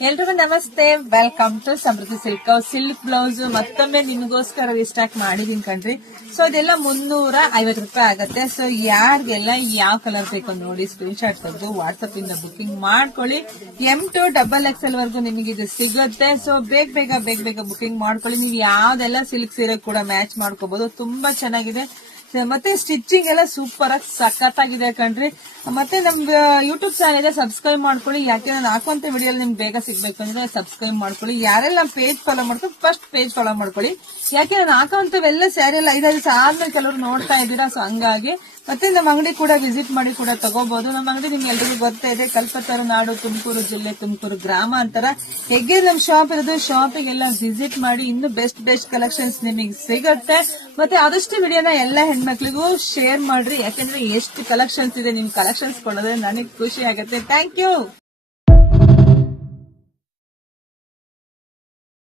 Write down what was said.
ಎಲ್ರಿಗೂ ನಮಸ್ತೆ, welcome to Samruddhi silk blouse ಮತ್ತೊಮ್ಮೆ ನಿಮಗೋಸ್ಕರ ರಿಸ್ಟಾಕ್ ಮಾಡಿದೀನಿ ಕಣ್ರಿ. ಸೊ ಇದೆಲ್ಲ 350 ರೂಪಾಯಿ ಆಗತ್ತೆ. ಸೊ ಯಾರಿಗೆಲ್ಲ ಯಾವ ಕಲರ್ ಬೇಕು ನೋಡಿ ಸ್ಕ್ರೀನ್ ಶಾಟ್ ತೆಗೆದು ವಾಟ್ಸ್ಆಪ್ ಇಂದ ಬುಕಿಂಗ್ ಮಾಡ್ಕೊಳ್ಳಿ. M2XXL ವರ್ಗು ನಿಮಗೆ ಇದು ಸಿಗುತ್ತೆ. ಸೊ ಬೇಗ ಬುಕಿಂಗ್ ಮಾಡ್ಕೊಳ್ಳಿ. ನೀವು ಯಾವ್ದೆಲ್ಲ ಸಿಲ್ಕ್ ಸೀರೆ ಕೂಡ ಮ್ಯಾಚ್ ಮಾಡ್ಕೋಬಹುದು. ತುಂಬಾ ಚೆನ್ನಾಗಿದೆ. ಮತ್ತೆ ಸ್ಟಿಚಿಂಗ್ ಎಲ್ಲ ಸೂಪರ್ ಆಗಿ ಸಖತ್ತಾಗಿದೆ ಕಣ್ರಿ. ಮತ್ತೆ ನಮ್ಗೆ ಯೂಟ್ಯೂಬ್ ಚಾನಲ್ ಇದೆ, ಸಬ್ಸ್ಕ್ರೈಬ್ ಮಾಡ್ಕೊಳ್ಳಿ. ಯಾಕೆ ನಾನು ಹಾಕುವಂತ ವಿಡಿಯೋ ನಿಮ್ಗೆ ಬೇಗ ಸಿಗ್ಬೇಕು ಅಂದ್ರೆ ಸಬ್ಸ್ಕ್ರೈಬ್ ಮಾಡ್ಕೊಳ್ಳಿ. ಯಾರೆಲ್ಲ ನಮ್ಮ ಪೇಜ್ ಫಾಲೋ ಮಾಡ್ಕೊಂಡು ಫಸ್ಟ್ ಪೇಜ್ ಫಾಲೋ ಮಾಡ್ಕೊಳ್ಳಿ. ಯಾಕೆ ನಾನು ಹಾಕುವಂತವೆಲ್ಲ ಸ್ಯಾರಿ ಎಲ್ಲ 5 ದಿವಸ ಆದ್ಮೇಲೆ ಕೆಲವರು ನೋಡ್ತಾ ಇದ್ದೀರಾ. ಸೊ ಹಂಗಾಗಿ ಮತ್ತೆ ನಮ್ಮ ಅಂಗಡಿ ಕೂಡ ವಿಸಿಟ್ ಮಾಡಿ ಕೂಡ ತಗೋಬಹುದು. ನಮ್ಮ ಅಂಗಡಿ ನಿಮ್ಗೆ ಎಲ್ರಿಗೂ ಗೊತ್ತಾ ಇದೆ, ಕಲ್ಪತರು ನಾಡು, ತುಮಕೂರು ಜಿಲ್ಲೆ, ತುಮಕೂರು ಗ್ರಾಮ ಅಂತಾರ. ಹೇಗೆ ನಮ್ ಶಾಪ್ ಇರೋದು, ಶಾಪಿಗೆಲ್ಲ ವಿಸಿಟ್ ಮಾಡಿ. ಇನ್ನು ಬೆಸ್ಟ್ ಕಲೆಕ್ಷನ್ಸ್ ನಿಮಗೆ ಸಿಗುತ್ತೆ. ಮತ್ತೆ ಆದಷ್ಟು ವಿಡಿಯೋನ ಎಲ್ಲ ಹೆಣ್ಮಕ್ಳಿಗೂ ಶೇರ್ ಮಾಡ್ರಿ. ಯಾಕಂದ್ರೆ ಎಷ್ಟು ಕಲೆಕ್ಷನ್ಸ್ ಇದೆ, ನಿಮ್ ಕಲೆಕ್ಷನ್ಸ್ ಕೊಡೋದ್ರೆ ನನಗೆ ಖುಷಿ ಆಗುತ್ತೆ. Thank you.